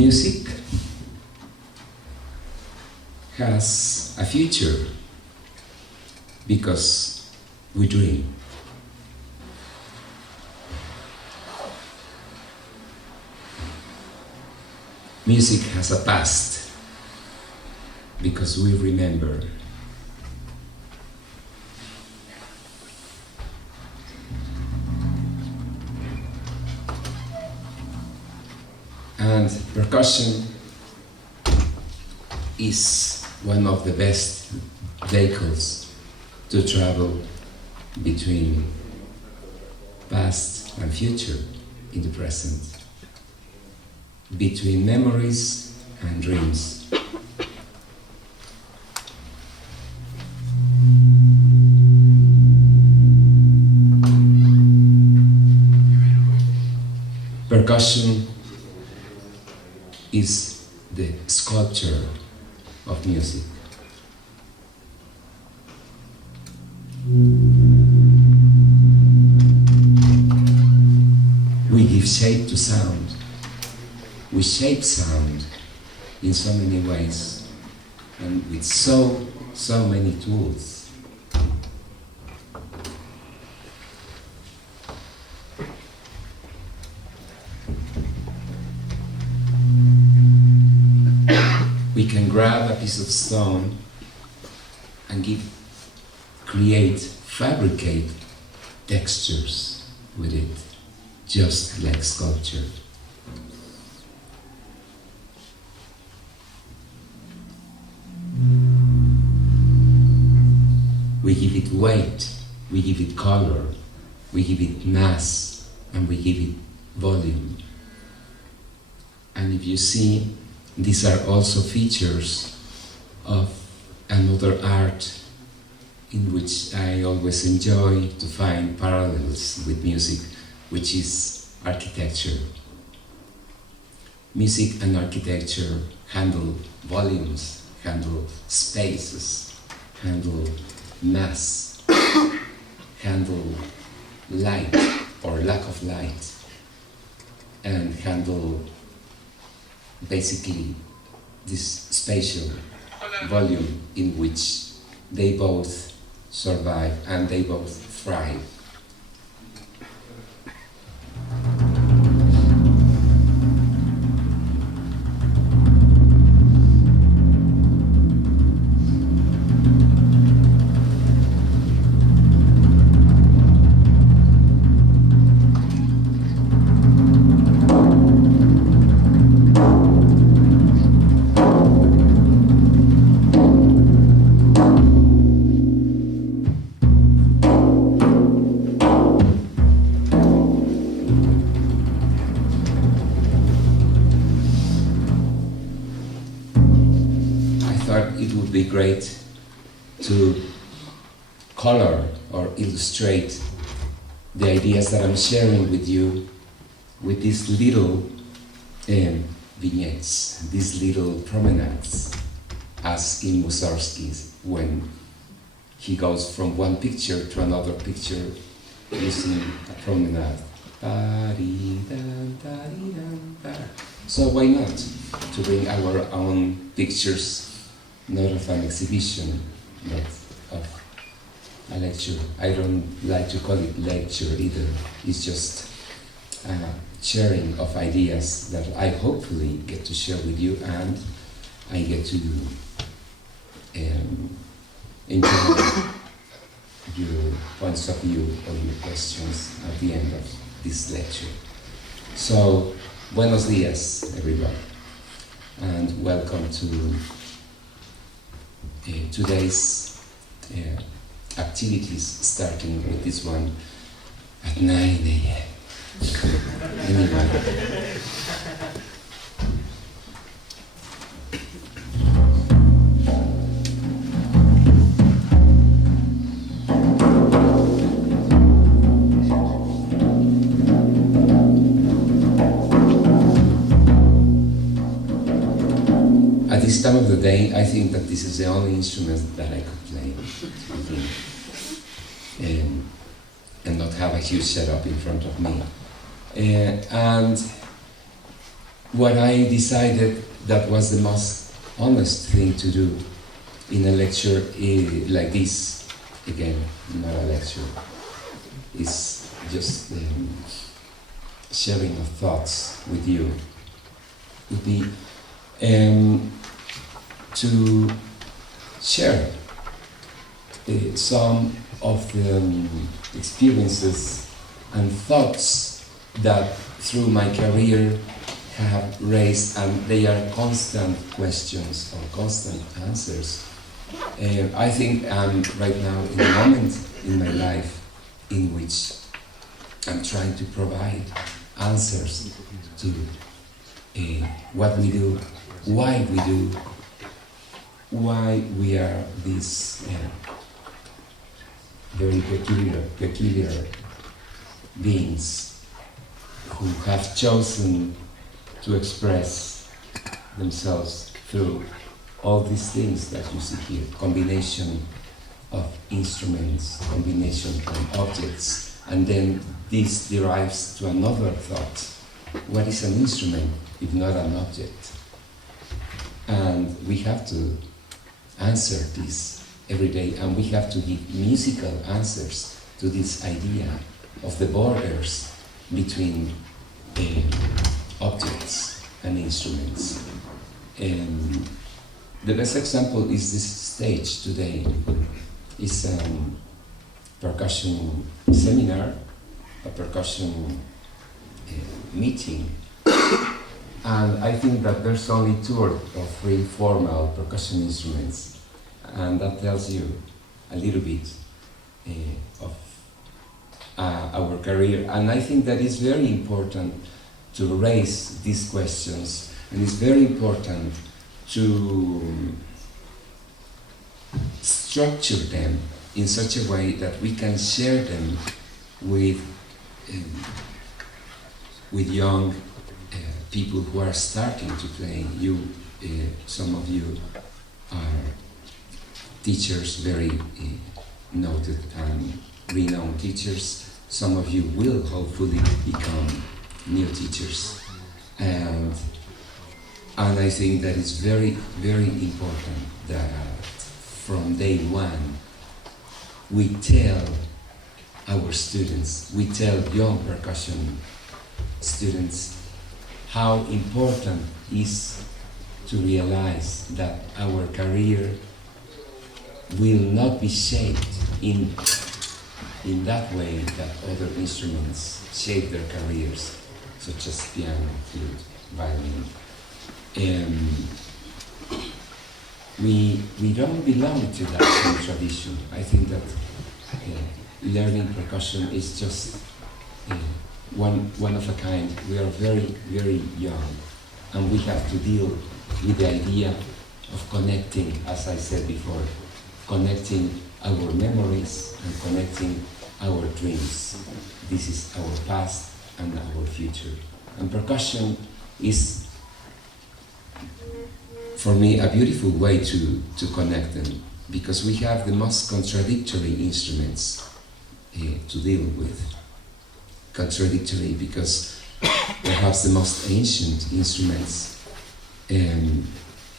Music has a future because we dream. Music has a past because we remember. And percussion is one of the best vehicles to travel between past and future in the present, between memories and dreams. Percussion is the sculpture of music. We give shape to sound. We shape sound in so many ways and with so many tools. We can grab a piece of stone and fabricate textures with it, just like sculpture. We give it weight, we give it color, we give it mass, and we give it volume. And if you see, these are also features of another art in which I always enjoy to find parallels with music, which is architecture. Music and architecture handle volumes, handle spaces, handle mass, handle light or lack of light, and handle basically this spatial volume in which they both survive and they both thrive. It would be great to color or illustrate the ideas that I'm sharing with you with these little vignettes, these little promenades, as in Mussorgsky's, when he goes from one picture to another picture using a promenade. So why not to bring our own pictures, not of an exhibition, but of a lecture. I don't like to call it lecture either. It's just a sharing of ideas that I hopefully get to share with you, and I get to enjoy your points of view or your questions at the end of this lecture. So, buenos dias, everybody, and welcome to today's activities, starting with this one at 9 a.m. Anyway. At this time of the day, I think that this is the only instrument that I could play and not have a huge setup in front of me. And what I decided that was the most honest thing to do in a lecture like this, again, not a lecture, is just sharing of thoughts with you, would be to share some of the experiences and thoughts that through my career have raised, and they are constant questions or constant answers. I think I'm right now in a moment in my life in which I'm trying to provide answers to what we do, why we do, why we are these very peculiar beings who have chosen to express themselves through all these things that you see here, combination of instruments, combination of objects, and then this derives to another thought. What is an instrument if not an object? And we have to answer this every day, and we have to give musical answers to this idea of the borders between objects and instruments. And the best example is this stage today. It's a percussion seminar, a percussion meeting. And I think that there's only 2 or 3 formal percussion instruments. And that tells you a little bit of our career. And I think that it's very important to raise these questions, and it's very important to structure them in such a way that we can share them with young people who are starting to play. Some of you are teachers, very noted and renowned teachers. Some of you will hopefully become new teachers. And I think that it's very, very important that from day one we tell our students, we tell young percussion students how important it is to realize that our career will not be shaped in that way that other instruments shape their careers, such as piano, flute, violin. We don't belong to that same tradition. I think that learning percussion is just one of a kind. We are very, very young, and we have to deal with the idea of connecting, as I said before, connecting our memories and connecting our dreams. This is our past and our future. And percussion is, for me, a beautiful way to connect them, because we have the most contradictory instruments to deal with. Contradictory because perhaps the most ancient instruments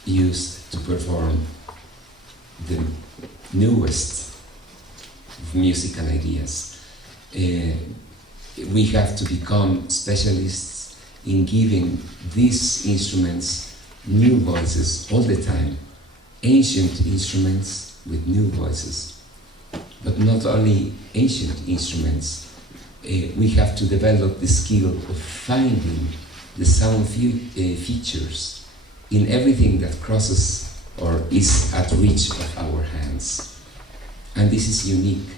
used to perform the newest of musical ideas. We have to become specialists in giving these instruments new voices all the time. Ancient instruments with new voices. But not only ancient instruments, we have to develop the skill of finding the sound features in everything that crosses or is at reach of our hands. And this is unique.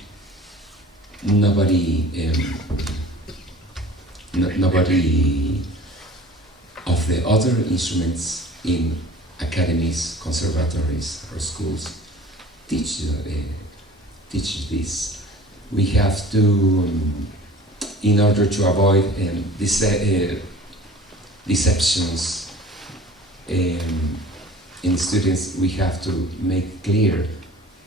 Nobody of the other instruments in academies, conservatories, or schools teach this. We have to, in order to avoid deceptions in students, we have to make clear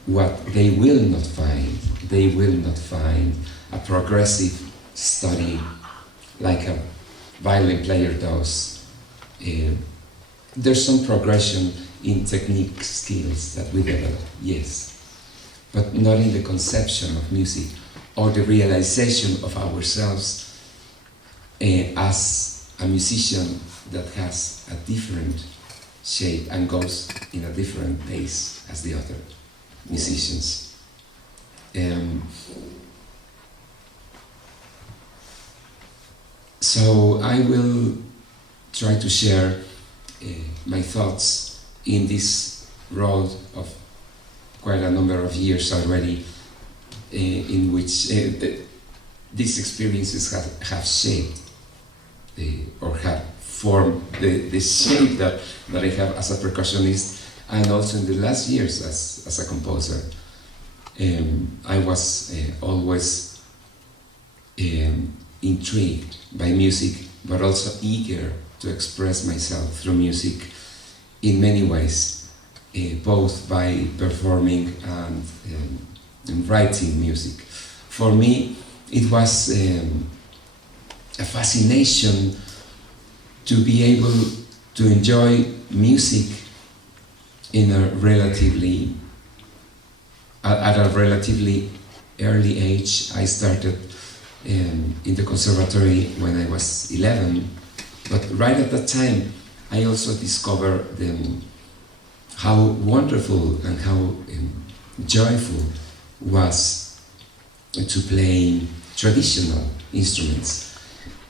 what they will not find. They will not find a progressive study like a violin player does There's some progression in technique skills that we develop, yes, but not in the conception of music or the realization of ourselves as a musician that has a different shape and goes in a different pace as the other musicians. So I will try to share my thoughts in this road of quite a number of years already, in which these experiences have shaped or have formed the shape that I have as a percussionist, and also in the last years as a composer. I was always intrigued by music, but also eager to express myself through music in many ways, both by performing and writing music. For me, it was a fascination to be able to enjoy music in a relatively at a relatively early age. I started in the conservatory when I was 11, but right at that time I also discovered how wonderful and how joyful was to play traditional instruments.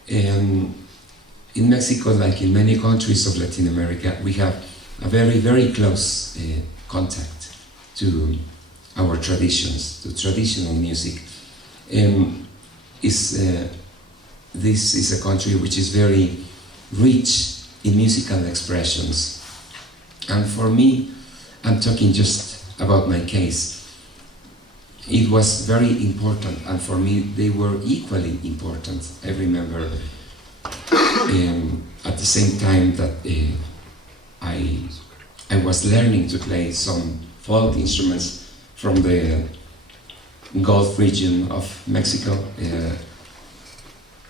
In Mexico, like in many countries of Latin America, we have a very, very close contact to our traditions, to traditional music. This is a country which is very rich in musical expressions. And for me, I'm talking just about my case, it was very important, and for me they were equally important. I remember at the same time that I was learning to play some folk instruments from the Gulf region of Mexico.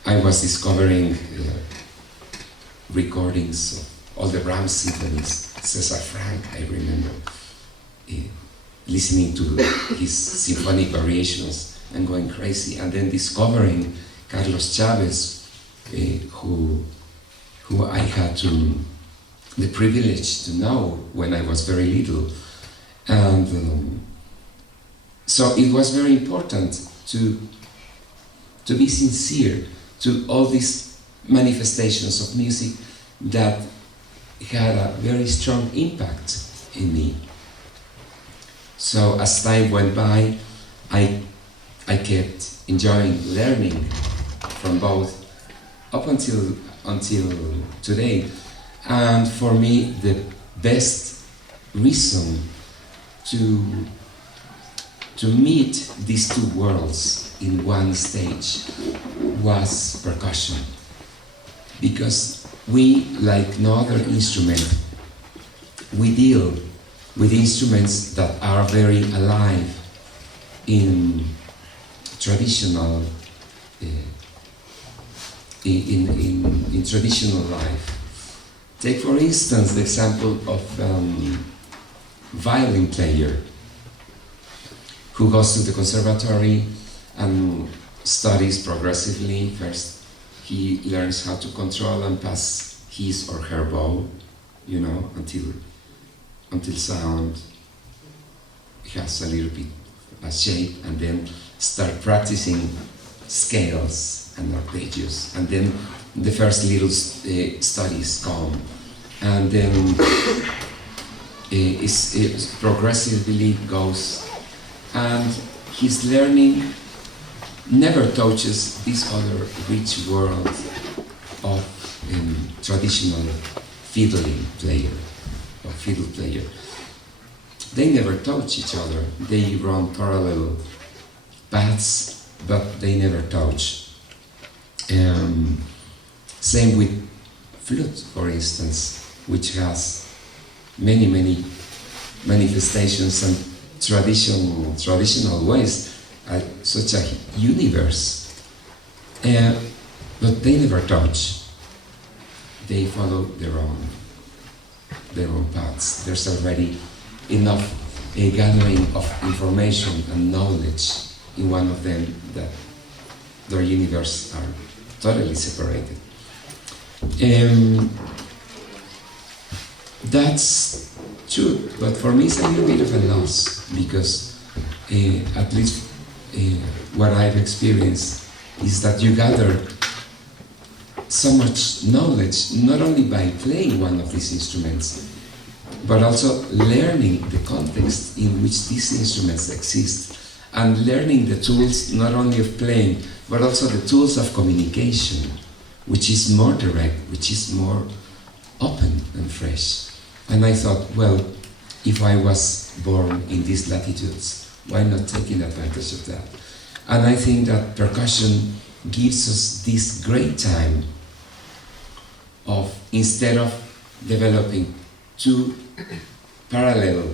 I was discovering recordings of all the Brahms symphonies, César Frank, I remember, listening to his symphonic variations and going crazy, and then discovering Carlos Chavez, who I had the privilege to know when I was very little. And so it was very important to be sincere to all these manifestations of music that had a very strong impact in me. So as time went by, I kept enjoying learning from both up until today. And for me, the best reason to meet these two worlds in one stage was percussion. Because we, like no other instrument, we deal with instruments that are very alive in traditional in traditional life. Take for instance the example of violin player who goes to the conservatory and studies progressively. First he learns how to control and pass his or her bow, you know, until sound has a little bit a shape, and then start practicing scales and arpeggios, and then the first little studies come, and then it progressively goes, and his learning never touches this other rich world of traditional fiddling player or fiddle player. They never touch each other. They run parallel paths, but they never touch. Same with flute, for instance, which has many manifestations and traditional ways, such a universe, but they never touch. they follow their own paths. There's already enough a gathering of information and knowledge in one of them that their universe are totally separated. That's true, but for me it's a little bit of a loss, because at least what I've experienced is that you gather so much knowledge, not only by playing one of these instruments, but also learning the context in which these instruments exist, and learning the tools not only of playing, but also the tools of communication, which is more direct, which is more open and fresh. And I thought, well, if I was born in these latitudes, why not taking advantage of that? And I think that percussion gives us this great time of, instead of developing two parallel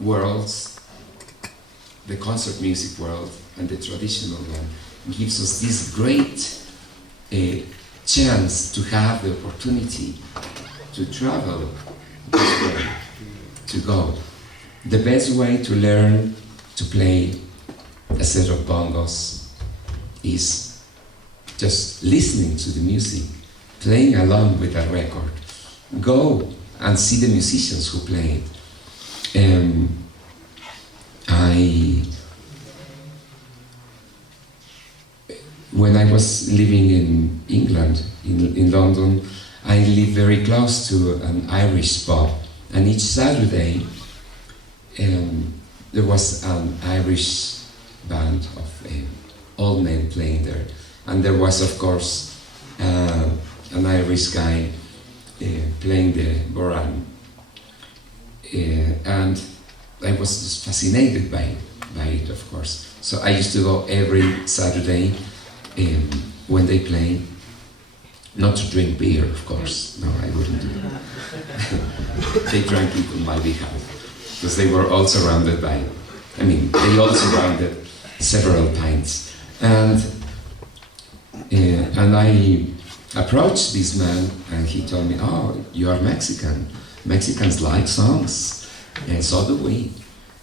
worlds, the concert music world and the traditional one, gives us this great chance to have the opportunity to travel this way, to go. The best way to learn to play a set of bongos is just listening to the music, playing along with a record. Go and see the musicians who play it. When I was living in England, in London, I lived very close to an Irish pub, and each Saturday there was an Irish band of old men playing there, and there was, of course, an Irish guy playing the boran, and I was just fascinated by it, of course. So I used to go every Saturday when they play, not to drink beer, of course. No, I wouldn't do that. They drank it on my behalf, because they were all surrounded by, they all surrounded several pints. And I approached this man, and he told me, "Oh, you are Mexican. Mexicans like songs, and so do we."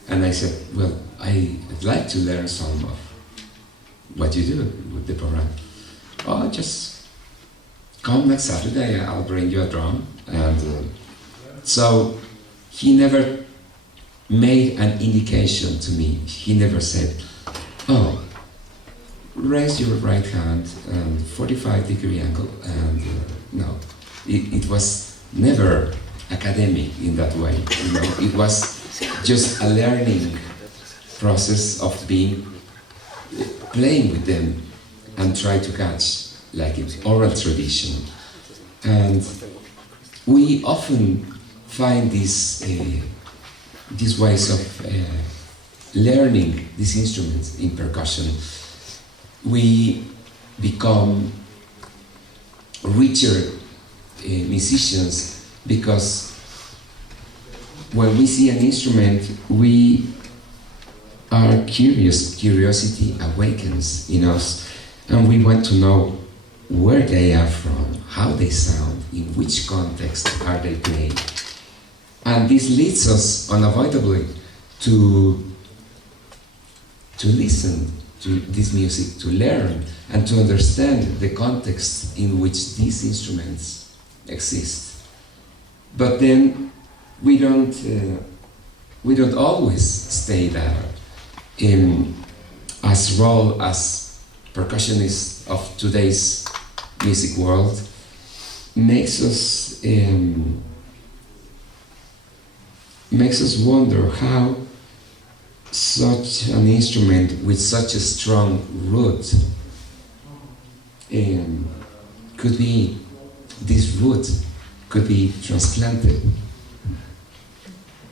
And I said, "Well, I'd like to learn some of what you do with the program." "Oh, just come next Saturday, I'll bring you a drum." And so he never made an indication to me. He never said, "Oh, raise your right hand and 45-degree angle." And no, it was never academic in that way. It was just a learning process of playing with them and try to catch, like it's oral tradition. And we often find these ways of learning these instruments in percussion. We become richer musicians, because when we see an instrument, we are curious. Curiosity awakens in us, and we want to know where they are from, how they sound, in which context are they playing. And this leads us unavoidably to listen to this music, to learn and to understand the context in which these instruments exist. But then we don't always stay there. As role as percussionists of today's music world makes us wonder how such an instrument with such a strong root this root could be transplanted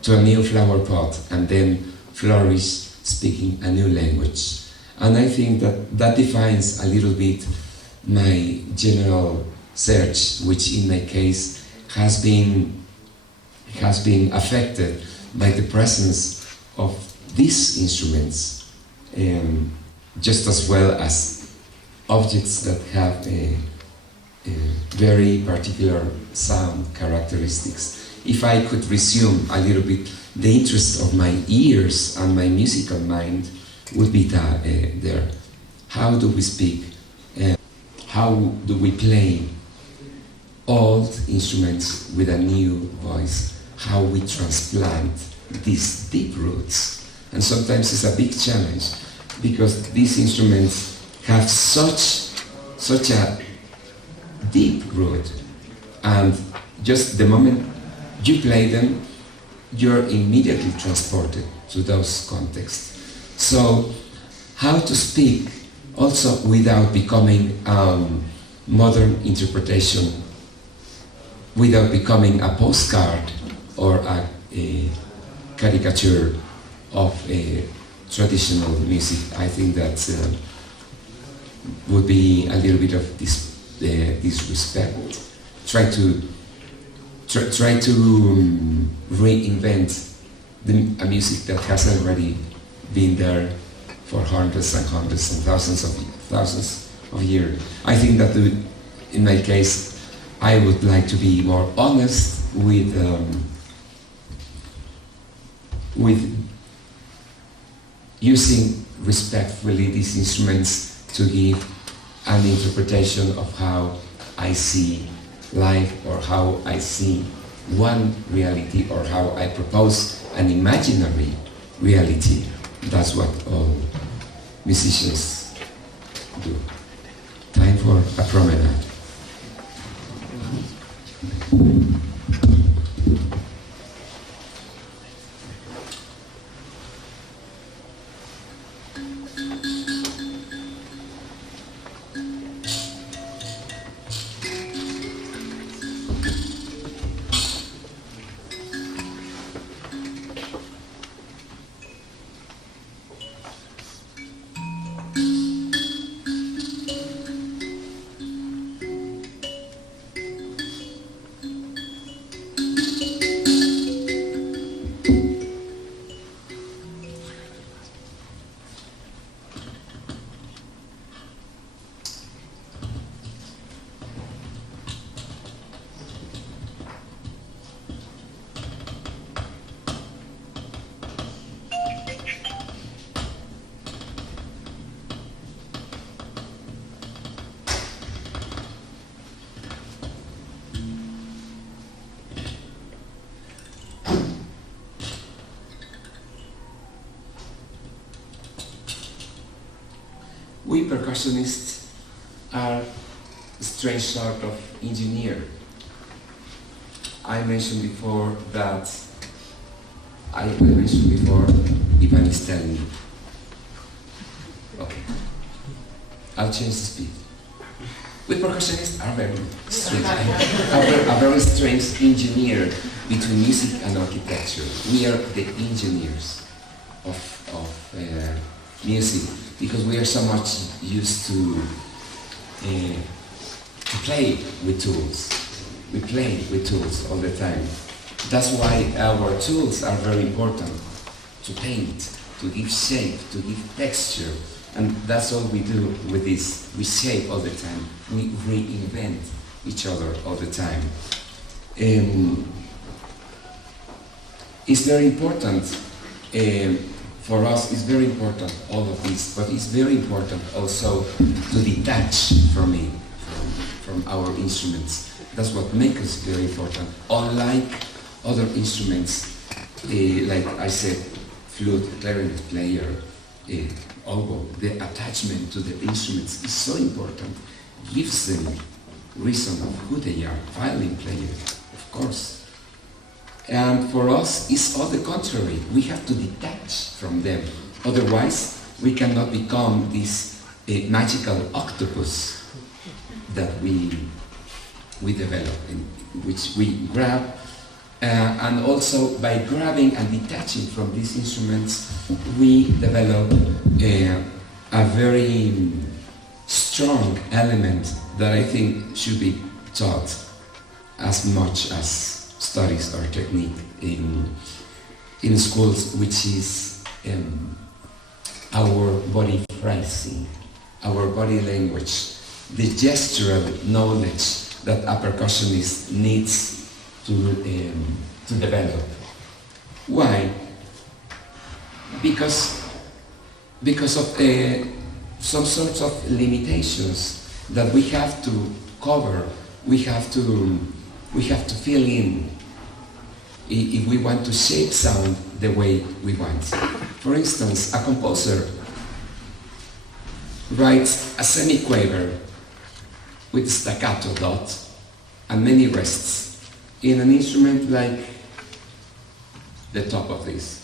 to a new flower pot and then flourish speaking a new language. And I think that defines a little bit my general search, which in my case has been affected by the presence of these instruments, just as well as objects that have very particular sound characteristics. If I could resume a little bit, the interest of my ears and my musical mind would be there. How do we speak? How do we play old instruments with a new voice? How we transplant these deep roots? And sometimes it's a big challenge because these instruments have such a deep root, and just the moment you play them, you're immediately transported to those contexts. So, how to speak also without becoming modern interpretation, without becoming a postcard or a caricature of traditional music. I think that would be a little bit of disrespect. Try to reinvent a music that has already been there for hundreds and hundreds and thousands of years. I think that in my case, I would like to be more honest with using respectfully these instruments to give an interpretation of how I see life, or how I see one reality, or how I propose an imaginary reality. That's what all musicians do. Time for a promenade. We percussionists are a strange sort of engineer. I mentioned before, Ivan is telling me. Okay, I'll change the speed. We percussionists are very strange, a very strange engineer between music and architecture. We are the engineers of music, because we are so much used to play with tools. We play with tools all the time. That's why our tools are very important to paint, to give shape, to give texture. And that's all we do with this. We shape all the time. We reinvent each other all the time. It's very important for us. It's very important, all of this, but it's very important also to detach from it, from our instruments. That's what makes us very important. Unlike other instruments, like I said, flute, clarinet player, oboe, the attachment to the instruments is so important. Gives them reason of who they are. Violin player, of course. And for us, it's all the contrary. We have to detach from them. Otherwise, we cannot become this magical octopus that we develop, in which we grab. And also, by grabbing and detaching from these instruments, we develop a very strong element that I think should be taught as much as studies or technique in schools, which is our body phrasing, our body language, the gestural knowledge that a percussionist needs to develop. Why? Because of some sorts of limitations that we have to cover, we have to fill in if we want to shape sound the way we want. For instance, a composer writes a semiquaver with staccato dot and many rests in an instrument like the top of this.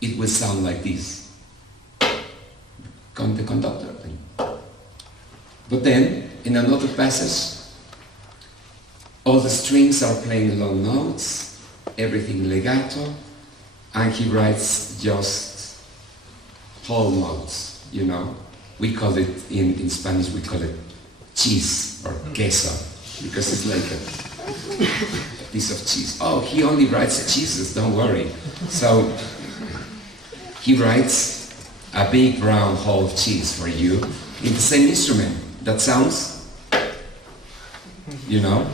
It will sound like this. The conductor thing. But then, in another passage, all the strings are playing long notes, everything legato, and he writes just whole notes, you know. We call it, in Spanish, we call it cheese or queso, because it's like a piece of cheese. Oh, he only writes cheeses, don't worry. So, he writes a big round whole cheese for you in the same instrument that sounds, you know.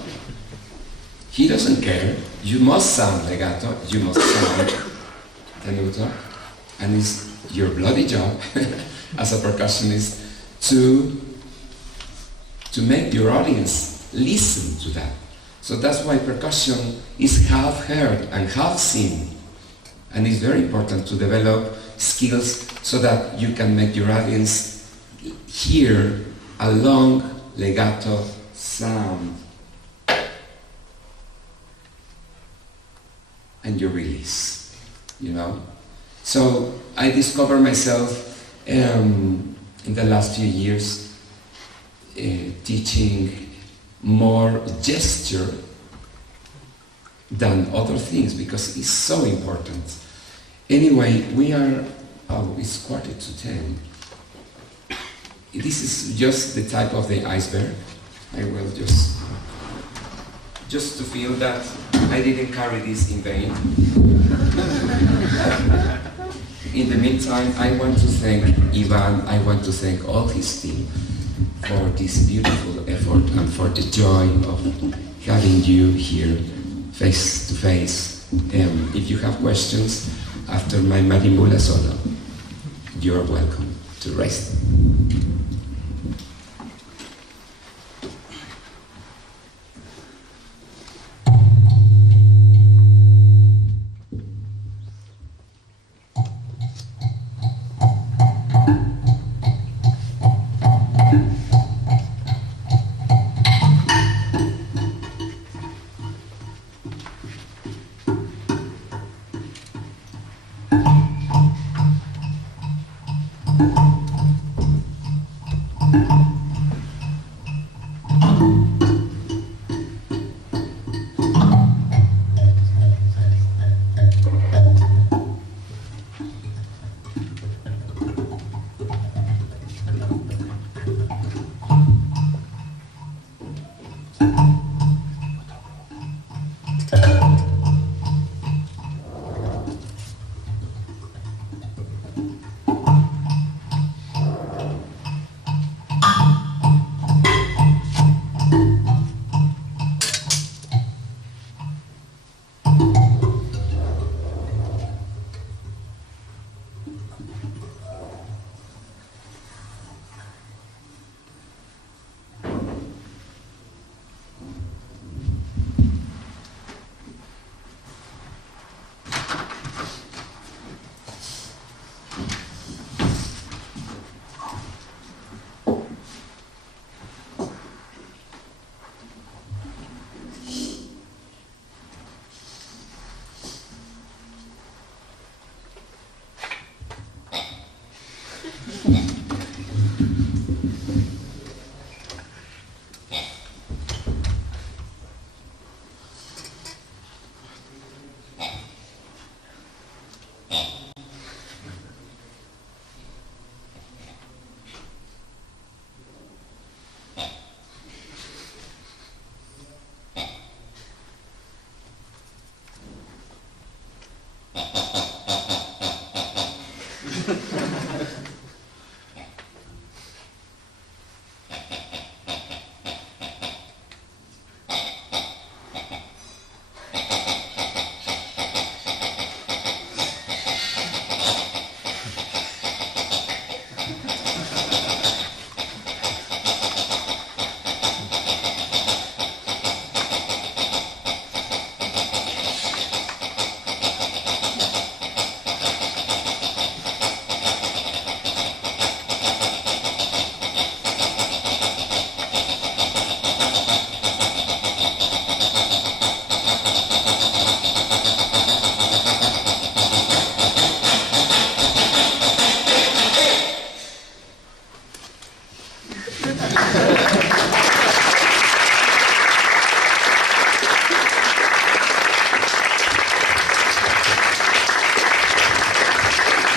He doesn't care. You must sound legato, you must sound tenuto, and it's your bloody job as a percussionist to make your audience listen to that. So that's why percussion is half heard and half seen. And it's very important to develop skills so that you can make your audience hear a long legato sound. And you release, you know? So I discovered myself in the last few years teaching more gesture than other things because it's so important. Anyway, we are, it's 9:45. This is just the type of the iceberg. I will just to feel that I didn't carry this in vain. In the meantime, I want to thank Ivan, I want to thank all his team for this beautiful effort and for the joy of having you here face to face. If you have questions after my Marimula solo, you're welcome to raise them.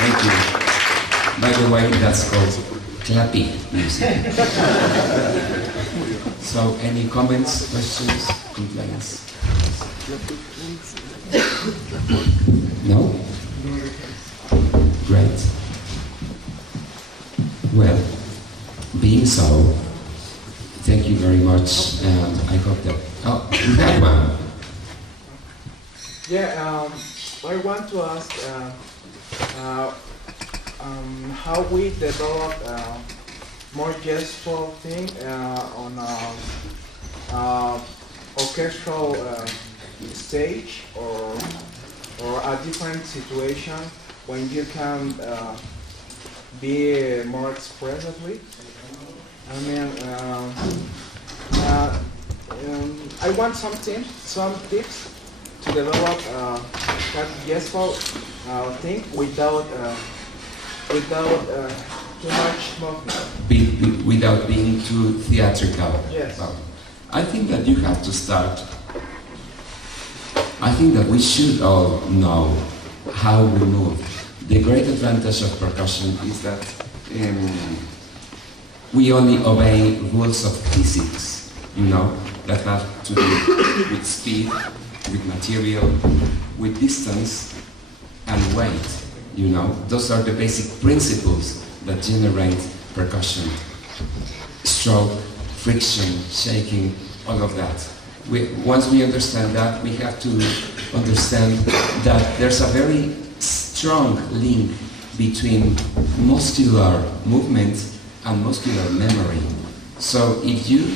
Thank you. By the way, that's called clapping music. So, any comments, questions, complaints? No? Great. Well, being so, thank you very much, and I hope that... Oh, we have one. Yeah, I want to ask how we develop more gestural thing on orchestral stage or a different situation when you can be more expressively. I mean, I want some tips to develop that gestural thing without too much movement. Without being too theatrical. Yes. Well, I think that you have to start. I think that we should all know how we move. The great advantage of percussion is that we only obey rules of physics, you know, that have to do with speed, with material, with distance, and weight, you know. Those are the basic principles that generate percussion. Stroke, friction, shaking, all of that. Once we understand that, we have to understand that there's a very strong link between muscular movement and muscular memory. So if you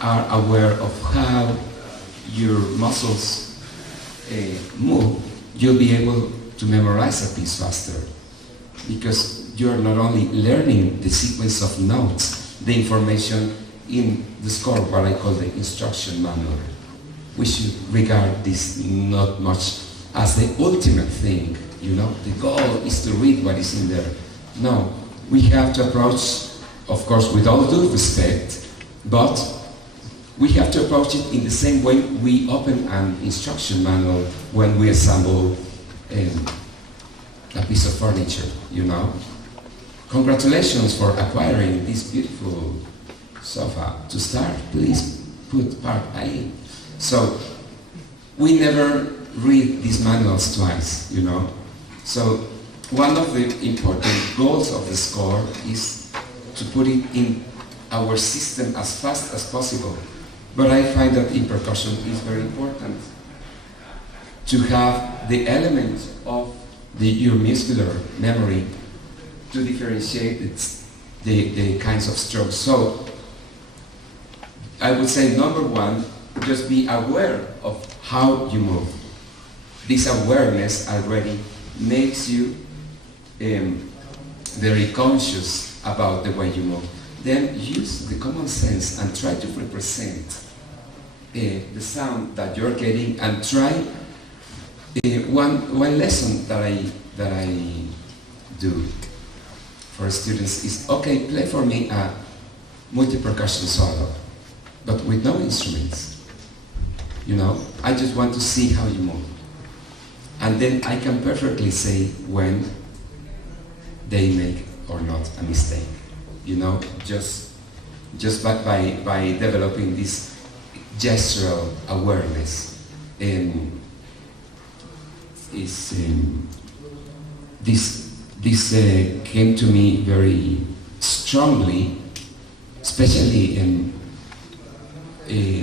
are aware of how your muscles move, you'll be able to memorize a piece faster, because you're not only learning the sequence of notes, the information in the score, what I call the instruction manual. We should regard this not much as the ultimate thing, you know, the goal is to read what is in there. No, we have to approach, of course, with all due respect, but we have to approach it in the same way we open an instruction manual when we assemble a piece of furniture, you know. Congratulations for acquiring this beautiful sofa. To start, please put part A. So, we never read these manuals twice, you know. So, one of the important goals of the score is to put it in our system as fast as possible. But I find that in percussion it's very important to have the element of your muscular memory to differentiate the kinds of strokes. So I would say number one, just be aware of how you move. This awareness already makes you very conscious about the way you move. Then use the common sense and try to represent the sound that you're getting, and try one lesson that I do for students is, okay, play for me a multi-percussion solo, but with no instruments. You know, I just want to see how you move. And then I can perfectly say when they make or not a mistake. You know, just by developing this gestural awareness, this came to me very strongly, especially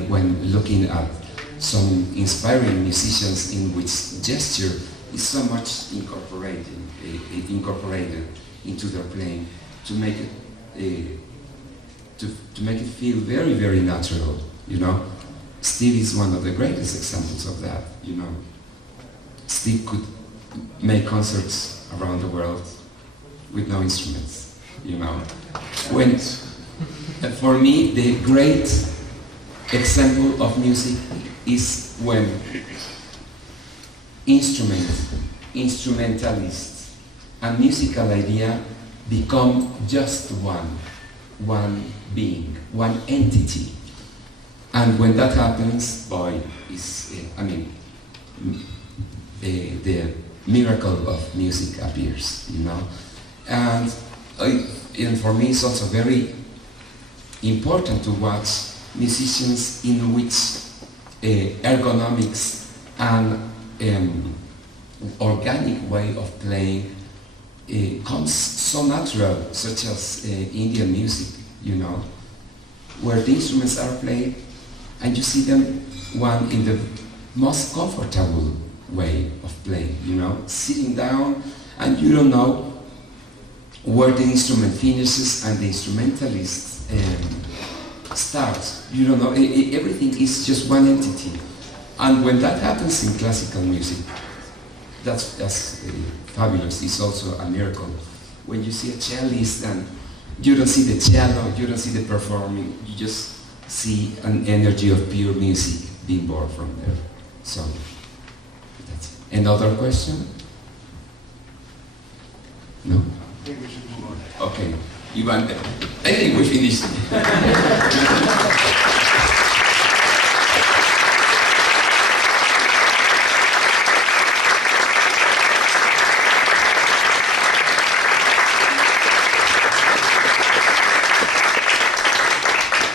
when looking at some inspiring musicians in which gesture is so much incorporated into their playing to make it to make it feel very, very natural, you know. Steve is one of the greatest examples of that, you know. Steve could make concerts around the world with no instruments, you know. When, for me, the great example of music is when instrumentalists, and musical idea become just one being, one entity. And when that happens, boy, the miracle of music appears, you know. And for me it's also very important to watch musicians in which ergonomics and organic way of playing comes so natural, such as Indian music, you know, where the instruments are played and you see them one in the most comfortable way of playing, you know, sitting down and you don't know where the instrument finishes and the instrumentalist starts. You don't know, everything is just one entity. And when that happens in classical music, that's fabulous. It's also a miracle. When you see a cellist and you don't see the cello, you don't see the performing, you just see an energy of pure music being born from there. So, that's it. Another question? No? I think we should move on. Okay. I think we finished.